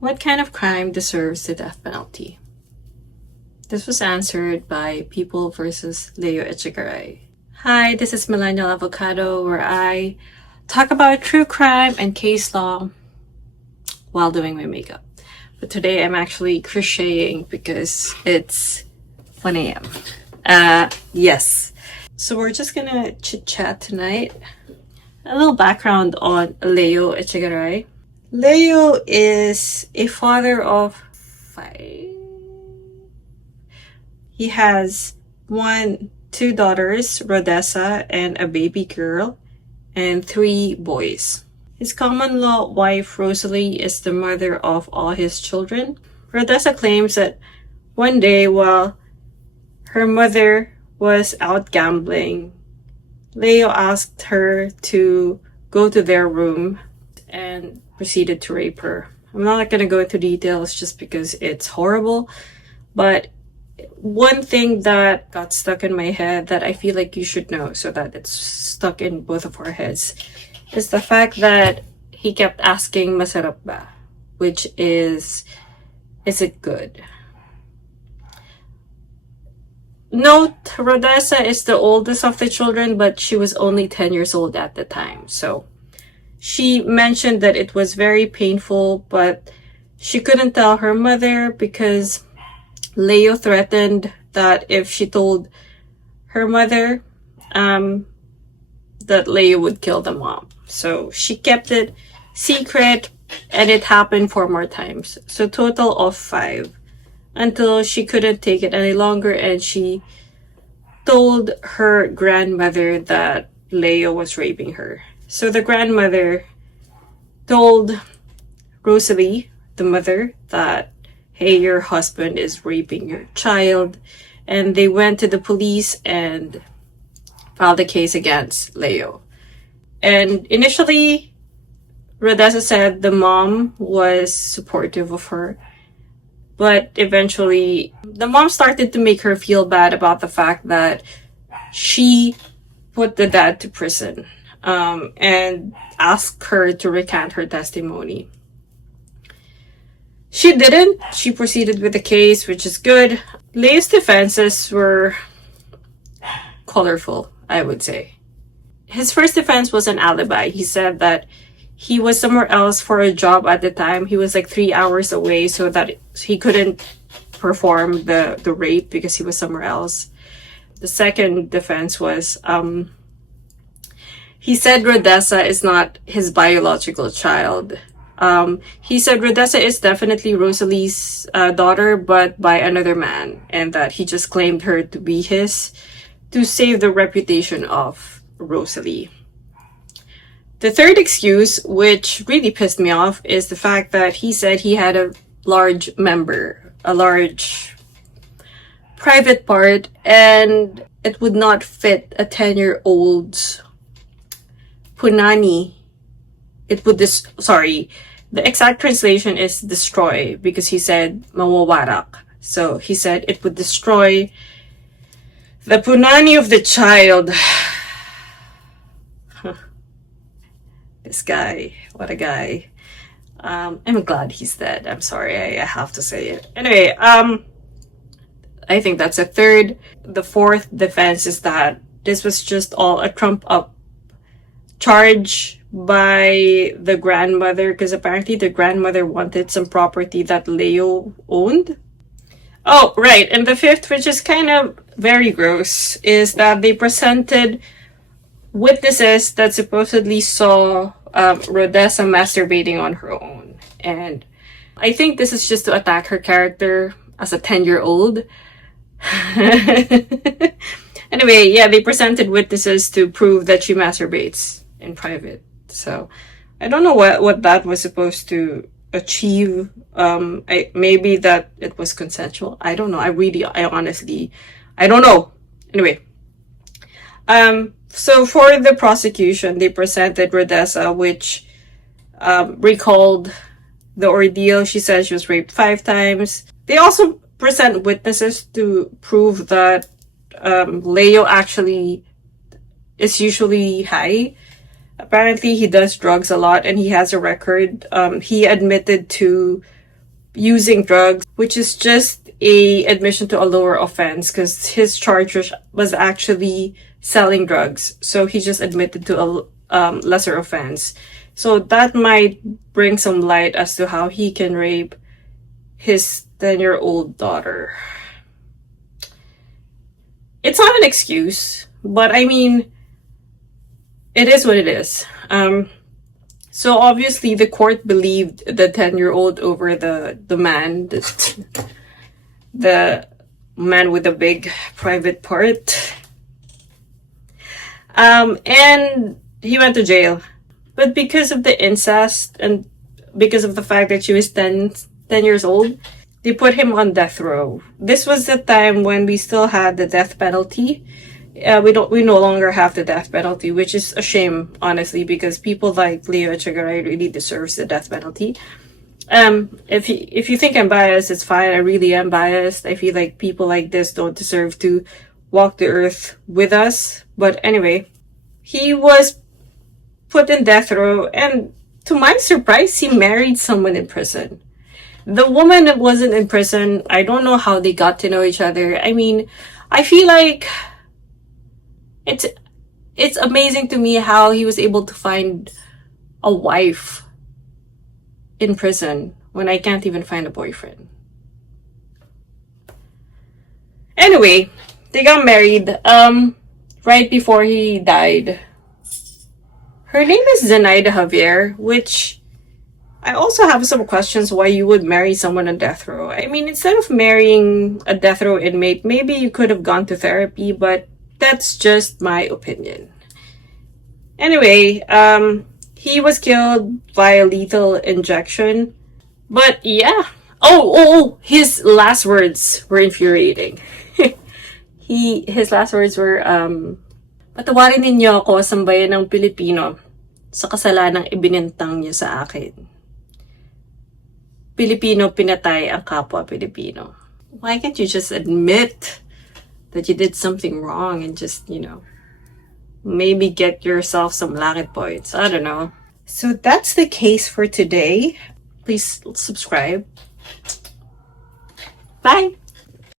What kind of crime deserves the death penalty? This was answered by People versus Leo Echegaray. Hi, this is Millennial Avocado, where I talk about true crime and case law while doing my makeup. But today I'm actually crocheting because it's 1 a.m. Yes. So we're just gonna chit chat tonight. A little background on Leo Echegaray. Leo is a father of 5. He has 2 daughters, Rodessa, and a baby girl, and 3 boys. His common law wife, Rosalie, is the mother of all his children. Rodessa claims that one day while her mother was out gambling, Leo asked her to go to their room and proceeded to rape her. I'm not going to go into details just because it's horrible, but one thing that got stuck in my head that I feel like you should know, so that it's stuck in both of our heads, is the fact that he kept asking masarap ba, which is it good? Note, Rodessa is the oldest of the children, but she was only 10 years old at the time. So she mentioned that it was very painful, but she couldn't tell her mother because Leo threatened that if she told her mother, that Leo would kill the mom. So she kept it secret, and it happened 4 more times. So total of 5, until she couldn't take it any longer and she told her grandmother that Leo was raping her. So the grandmother told Rosalie, the mother, that, hey, your husband is raping your child. And they went to the police and filed a case against Leo. And initially, Rodessa said the mom was supportive of her. But eventually, the mom started to make her feel bad about the fact that she put the dad to prison, and asked her to recant her testimony. She didn't. She proceeded with the case, which is good. Leo's defenses were colorful, I would say. His first defense was an alibi. He said that he was somewhere else for a job at the time. He was like 3 hours away, so that he couldn't perform the rape because he was somewhere else. The second defense was, he said Rodessa is not his biological child. He said Rodessa is definitely Rosalie's daughter, but by another man, and that he just claimed her to be his to save the reputation of Rosalie. The third excuse, which really pissed me off, is the fact that he said he had a large private part, and it would not fit a 10-year-old's punani. The exact translation is destroy, because he said mawawarak. So he said it would destroy the punani of the child. This guy, what a guy. I'm glad he's dead. I'm sorry, I have to say it. Anyway, I think that's a third. The fourth defense is that this was just all a trump up charge by the grandmother, because apparently the grandmother wanted some property that Leo owned. Oh, right. And the fifth, which is kind of very gross, is that they presented witnesses that supposedly saw Rodessa masturbating on her own. And I think this is just to attack her character as a 10-year-old. Anyway, yeah, they presented witnesses to prove that she masturbates in private. So I don't know what that was supposed to achieve. Maybe that it was consensual. I don't know. I honestly, I don't know. Anyway, so for the prosecution, they presented Rodessa, which recalled the ordeal. She said she was raped 5 times. They also present witnesses to prove that Leo actually is usually high. Apparently, he does drugs a lot and he has a record. He admitted to using drugs, which is just a admission to a lower offense because his charge was actually selling drugs. So he just admitted to a lesser offense. So that might bring some light as to how he can rape his 10-year-old daughter. It's not an excuse, but I mean, it is what it is. So obviously the court believed the 10-year-old over the man, the man with a big private part. And he went to jail. But because of the incest and because of the fact that she was 10 years old, they put him on death row. This was the time when we still had the death penalty. We no longer have the death penalty, which is a shame, honestly, because people like Leo ECHEGARAY really deserves the death penalty. If you think I'm biased, it's fine. I really am biased. I feel like people like this don't deserve to walk the earth with us. But anyway, he was put in death row, and to my surprise, he married someone in prison. The woman that wasn't in prison, I don't know how they got to know each other. I mean, I feel like it's amazing to me how he was able to find a wife in prison when I can't even find a boyfriend. Anyway, they got married right before he died. Her name is Zenaida Javier, which I also have some questions why you would marry someone on death row. I mean, instead of marrying a death row inmate, maybe you could have gone to therapy, but that's just my opinion. Anyway, he was killed via lethal injection. But yeah. Oh, his last words were infuriating. His last words were, patawarin ninyo ako, sambayan ng Pilipino, sa kasalanang ibinintang niyo sa akin. Pilipino pinatay ang kapwa Pilipino. Why can't you just admit that you did something wrong and just, maybe get yourself some langit points? I don't know. So that's the case for today. Please subscribe. Bye!